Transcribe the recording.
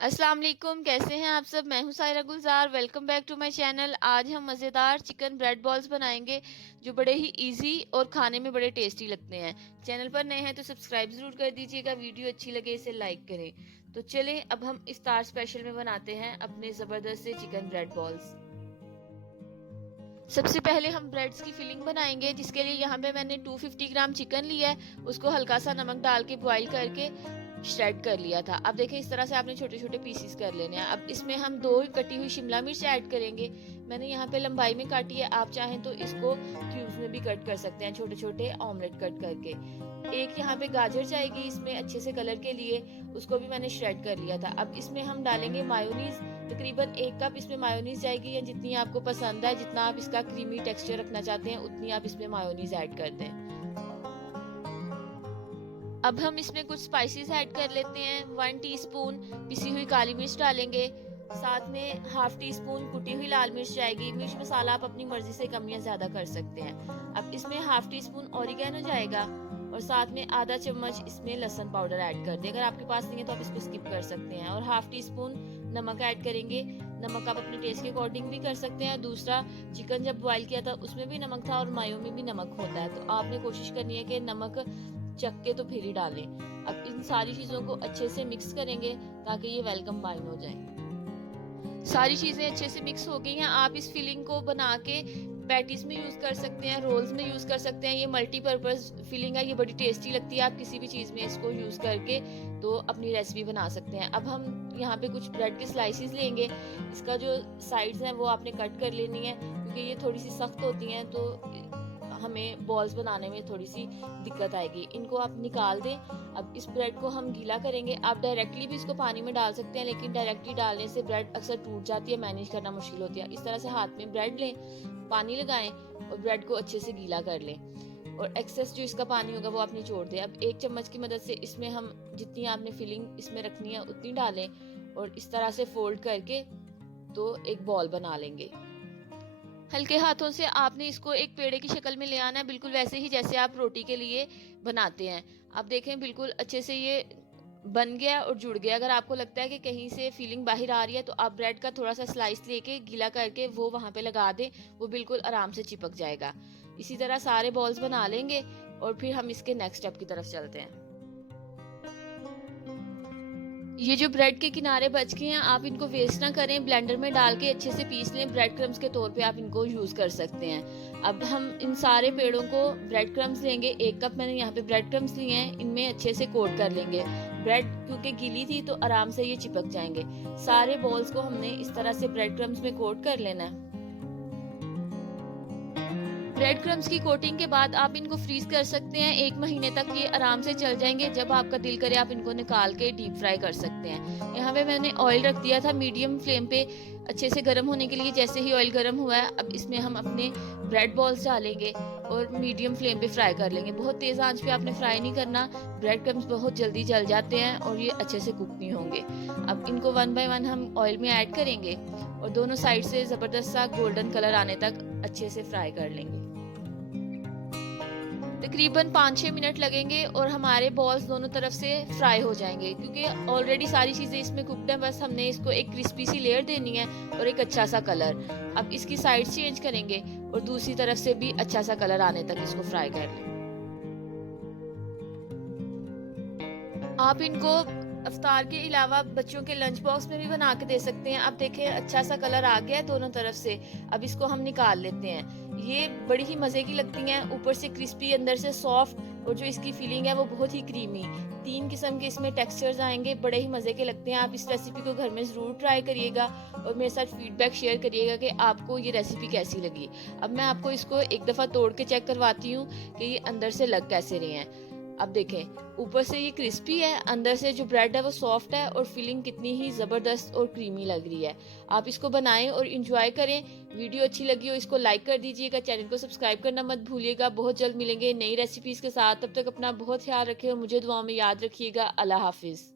अस्सलाम वालेकुम, कैसे हैं आप सब। मैं हूं Saira Gulzar. Welcome back to my channel. आज हम मज़ेदार चिकन ब्रेड बॉल्स बनाएंगे जो बड़े ही इजी और खाने में बड़े टेस्टी लगते हैं। चैनल पर नए हैं तो सब्सक्राइब ज़रूर कर दीजिएगा। वीडियो अच्छी लगे इसे लाइक करें। तो चलें अब हम इफ्तार स्पेशल में बनाते हैं अपने ज़बरदस्त से चिकन ब्रेड बॉल्स। सबसे पहले हम ब्रेड्स की फिलिंग बनाएंगे, जिसके लिए यहाँ पे मैंने 250 ग्राम चिकन लिया है। उसको हल्का सा नमक डाल के बॉईल करके श्रेड कर लिया था। अब देखें इस तरह से आपने छोटे छोटे पीसेस कर लेने हैं। अब इसमें हम 2 कटी हुई शिमला मिर्च ऐड करेंगे। मैंने यहाँ पे लंबाई में काटी है, आप चाहें तो इसको क्यूब्स में भी कट कर सकते हैं, छोटे छोटे ऑमलेट कट करके। एक यहाँ पे गाजर जाएगी इसमें अच्छे से कलर के लिए, उसको भी मैंने श्रेड कर लिया था। अब इसमें हम डालेंगे मायोनीज। तकरीबन 1 कप इसमें मायोनीज जाएगी, या जितनी आपको पसंद है, जितना आप इसका क्रीमी टेक्सचर रखना चाहते हैं उतनी आप इसमें मायोनीज ऐड कर दें। अब हम इसमें कुछ स्पाइसेस ऐड कर लेते हैं। 1 टीस्पून पिसी हुई काली मिर्च डालेंगे, साथ में हाफ टी स्पून कुटी हुई लाल मिर्च जाएगी। मिर्च मसाला आप अपनी मर्जी से कम या ज्यादा कर सकते हैं। अब इसमें हाफ टी स्पून ऑरिगेनो जाएगा, और साथ में आधा चम्मच इसमें लहसुन पाउडर ऐड कर दें। अगर आपके पास नहीं है तो आप इसको स्किप कर सकते हैं। और हाफ टी स्पून नमक ऐड करेंगे। नमक आप अपने टेस्ट के अकॉर्डिंग भी कर सकते हैं। दूसरा, चिकन जब बॉईल किया था उसमें भी नमक था और मायो में भी नमक होता है, तो आपने कोशिश करनी है कि नमक चख के तो फिर ही डालें। अब इन सारी चीजों को अच्छे से मिक्स करेंगे ताकि ये वेल कंबाइन हो जाए। सारी चीजें अच्छे से मिक्स हो गई हैं। आप इस फिलिंग को बना के पैटीज में यूज कर सकते हैं, रोल्स में यूज कर सकते हैं। ये मल्टीपर्पज फिलिंग है, ये बड़ी टेस्टी लगती है। आप किसी भी चीज में इसको यूज करके तो अपनी रेसिपी बना सकते हैं। अब हम यहाँ पे कुछ ब्रेड के स्लाइसिस लेंगे। इसका जो साइड्स हैं वो आपने कट कर लेनी है, क्योंकि ये थोड़ी सी सख्त होती हैं, तो हमें बॉल्स बनाने में थोड़ी सी दिक्कत आएगी। इनको आप निकाल दें। अब इस ब्रेड को हम गीला करेंगे। आप डायरेक्टली भी इसको पानी में डाल सकते हैं, लेकिन डायरेक्टली डालने से ब्रेड अक्सर टूट जाती है, मैनेज करना मुश्किल होती है। इस तरह से हाथ में ब्रेड लें, पानी लगाएं और ब्रेड को अच्छे से गीला कर लें, और एक्सेस जो इसका पानी होगा वो आप निचोड़ दें। अब 1 चम्मच की मदद से इसमें हम जितनी आपने फिलिंग इसमें रखनी है उतनी डालें, और इस तरह से फोल्ड करके तो एक बॉल बना लेंगे। हल्के हाथों से आपने इसको एक पेड़े की शक्ल में ले आना है, बिल्कुल वैसे ही जैसे आप रोटी के लिए बनाते हैं। आप देखें बिल्कुल अच्छे से ये बन गया और जुड़ गया। अगर आपको लगता है कि कहीं से फीलिंग बाहर आ रही है, तो आप ब्रेड का थोड़ा सा स्लाइस लेके गीला करके वो वहां पे लगा दें, वो बिल्कुल आराम से चिपक जाएगा। इसी तरह सारे बॉल्स बना लेंगे और फिर हम इसके नेक्स्ट स्टेप की तरफ चलते हैं। ये जो ब्रेड के किनारे बच गए हैं, आप इनको वेस्ट ना करें, ब्लेंडर में डाल के अच्छे से पीस लें। ब्रेड क्रम्स के तौर पे आप इनको यूज कर सकते हैं। अब हम इन सारे पेड़ों को ब्रेड क्रम्स लेंगे। 1 कप मैंने यहाँ पे ब्रेड क्रम्स लिए हैं, इनमें अच्छे से कोट कर लेंगे। ब्रेड क्योंकि गीली थी तो आराम से ये चिपक जाएंगे। सारे बॉल्स को हमने इस तरह से ब्रेड क्रम्स में कोट कर लेना है। ब्रेड क्रम्स की कोटिंग के बाद आप इनको फ्रीज कर सकते हैं। 1 महीने तक ये आराम से चल जाएंगे। जब आपका दिल करे आप इनको निकाल के डीप फ्राई कर सकते हैं। यहाँ पे मैंने ऑयल रख दिया था मीडियम फ्लेम पे अच्छे से गर्म होने के लिए। जैसे ही ऑयल गर्म हुआ है, अब इसमें हम अपने ब्रेड बॉल्स डालेंगे और मीडियम फ्लेम पे फ्राई कर लेंगे। बहुत तेज आंच पे आपने फ्राई नहीं करना, ब्रेड क्रम्स बहुत जल्दी जल जाते हैं और ये अच्छे से कुक नहीं होंगे। अब इनको 1 बाय 1 हम ऑयल में ऐड करेंगे और दोनों साइड से जबरदस्त सा गोल्डन कलर आने तक अच्छे से फ्राई कर लेंगे। तकरीबन 5-6 मिनट लगेंगे और हमारे बॉल्स दोनों तरफ से फ्राई हो जाएंगे, क्योंकि ऑलरेडी सारी चीजें इसमें कुकड है। बस हमने इसको एक क्रिस्पी सी लेयर देनी है और एक अच्छा सा कलर। अब इसकी साइड चेंज करेंगे और दूसरी तरफ से भी अच्छा सा कलर आने तक इसको फ्राई कर लें। आप इनको अफ्तार के अलावा बच्चों के लंच बॉक्स में भी बना के दे सकते हैं। अब देखें अच्छा सा कलर आ गया है दोनों तरफ से। अब इसको हम निकाल लेते हैं। ये बड़ी ही मजे की लगती हैं, ऊपर से क्रिस्पी अंदर से सॉफ्ट, और जो इसकी फीलिंग है वो बहुत ही क्रीमी। 3 किस्म के इसमें टेक्सचर्स आएंगे, बड़े ही मजे के लगते हैं। आप इस रेसिपी को घर में जरूर ट्राई करिएगा और मेरे साथ फीडबैक शेयर करिएगा कि आपको ये रेसिपी कैसी लगी। अब मैं आपको इसको एक दफा तोड़ के चेक करवाती हूँ कि ये अंदर से लग कैसे रहे हैं। अब देखें ऊपर से ये क्रिस्पी है, अंदर से जो ब्रेड है वो सॉफ्ट है, और फिलिंग कितनी ही जबरदस्त और क्रीमी लग रही है। आप इसको बनाएं और इंजॉय करें। वीडियो अच्छी लगी हो इसको लाइक कर दीजिएगा, चैनल को सब्सक्राइब करना मत भूलिएगा। बहुत जल्द मिलेंगे नई रेसिपीज के साथ। तब तक अपना बहुत ख्याल रखें और मुझे दुआओं में याद रखिएगा। अल्लाह हाफिज।